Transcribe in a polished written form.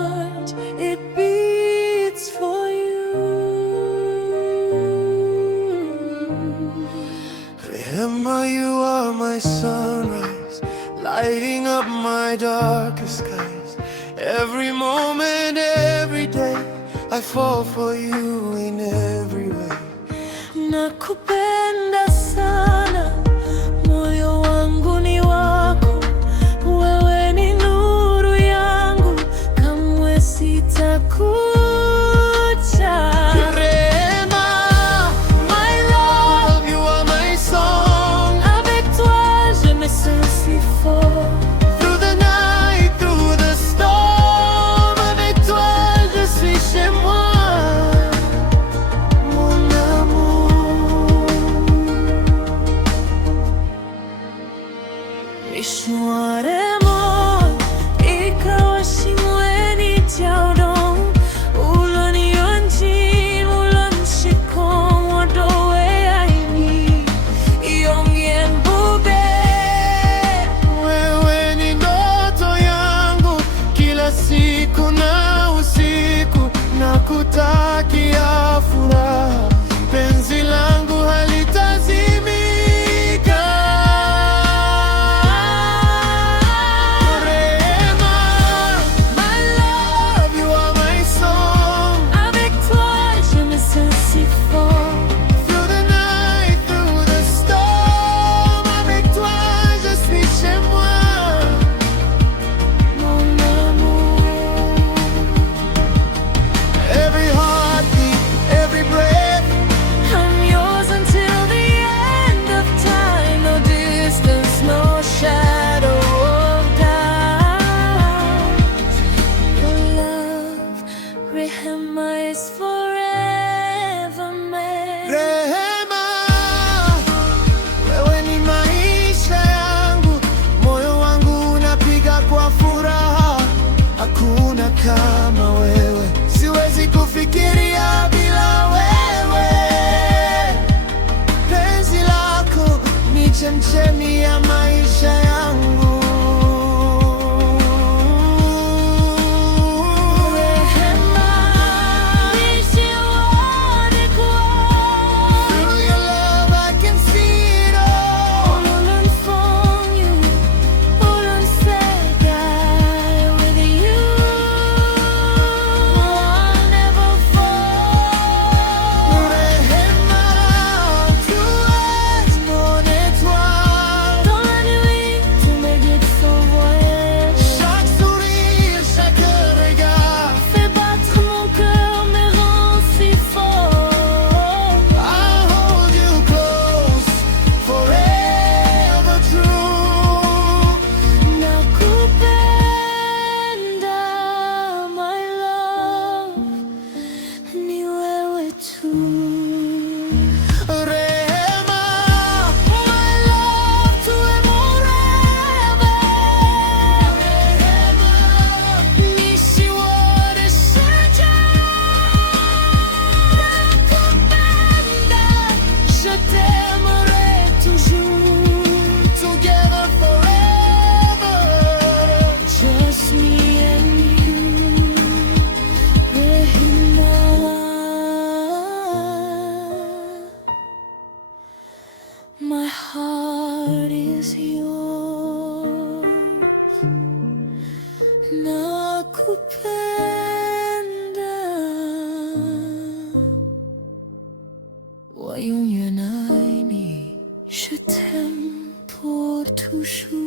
heart, it beats for you. Rehemah, you are my sunrise, lighting up my darkest skies. Every moment, every day, I fall for you in every way. Nakupenda sana, moyo wangu ni wako, wewe ni nuru yangu, kamwe sitakuacha. Rehemah, my love, you are my song. Avec toi, je me sens si fort. Through the night, through the storm, avec toi, je suis chez moi. Ishwaremo, ikawa shingweni jiaodong, ulon yonjin, ulon shikong, wadowe aini, yongyen bube. Wewe ni ndoto yangu, kila siku na usiku, nakutakia furaha, penzi langu halitazimika. Rehemah is forever made. Rehemah, wewe ni maisha yangu, moyo wangu unapiga kwa furaha. Hakuna kama wewe, siwezi kufikiria bila wewe. Penzi lako ni chemchemi ya maisha yangu. My heart is yours. Nakupenda, 我永远爱你，je t'aime pour toujours.